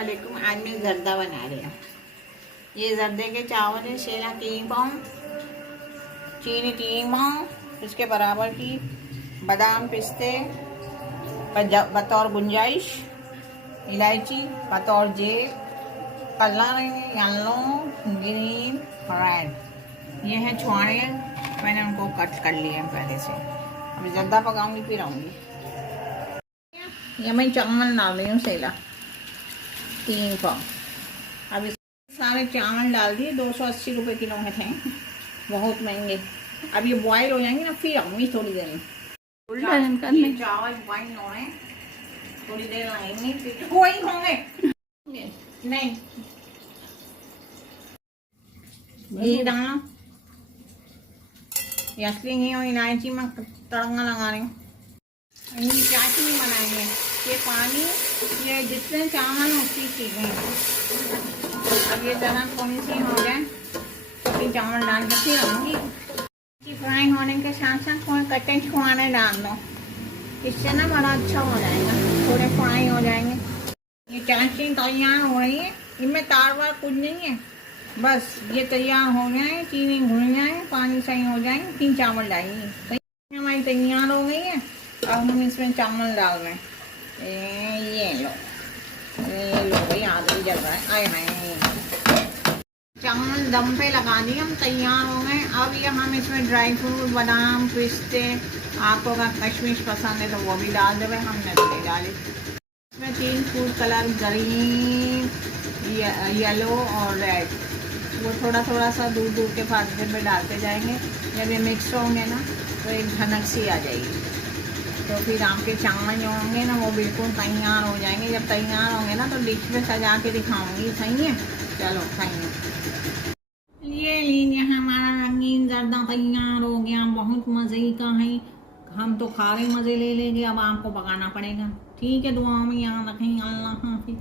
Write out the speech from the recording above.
अस्सलामुअलैकुम। आज मैं जर्दा बना रही हूँ। ये जर्दे के चावल है, सेला 3 पाउंड, चीनी 3 पाउंड, इसके बराबर की बादाम पिस्ते बतौर गुंजाइश, इलायची बतौर जेब, कलर येलो ग्रीन रेड। ये है छुआड़े, मैंने उनको कट कर लिए हैं पहले से। अभी जर्दा पकाऊंगी फिर आऊँगी। ये मैं चावल डाल रही हूँ सेला 3 पाउंड। अब इस सारे चावल डाल दिए, 280 रुपये किलो में थे, बहुत महंगे। अब ये बॉयल हो जाएंगे ना, फिर आऊँगी थोड़ी देर में। ये चावल बॉयल हो रहे हैं, थोड़ी देर लगेंगे, फिर वही होंगे नहीं। घी डालना, ये असली घी और इलायची में तड़का लगा रही हूँ। इनकी चाशनी बनाएंगे। ये पानी, ये जितने चावल उतनी चीज़ें। अब ये जरा थोड़ी सी हो जाए तो फिर चावल डाल के फिर आऊँगी। फ्राई होने के साथ साथ थोड़े कच्चे छुआने डाल दो, इससे ना बड़ा अच्छा हो जाएगा, थोड़े फ्राई हो जाएंगे। ये चाशनी तैयार हो रही है, इनमें तार वार कुछ नहीं है, बस ये तैयार हो जाए, चीनी घुल जाए, पानी सही हो जाए, फिर चावल डालेंगे। हमारी तैयार हो गई है। अब हम इसमें चावल डाल रहे हैं। ये लो भाई, आदमी जल रहा है। आए हाय, चावल दम पे लगा दिए, हम तैयार हो गए। अब ये हम इसमें ड्राई फ्रूट, बादाम पिस्ते, आपको अगर कशमीश पसंद है तो वो भी डाल देवे, हमने तो नहीं डाली। इसमें 3 फूड कलर, ग्रीन, येलो और रेड, वो थोड़ा थोड़ा सा दूर दूर के फासले में डालते जाएंगे। जब ये मिक्स होंगे ना तो एक भनक सी आ जाएगी, तो फिर आपके चावल जो होंगे ना वो बिल्कुल तैयार हो जाएंगे। जब तैयार होंगे ना तो डिश में सजा के दिखाऊंगी। सही है, चलो सही है। ये लीजिए, हमारा रंगीन जर्दा तैयार हो गया, बहुत मज़े का है। हम तो खा रहे मज़े ले लेंगे, अब आपको पकाना पड़ेगा। ठीक है, दुआओं में याद रखें। अल्लाह हाफिज़।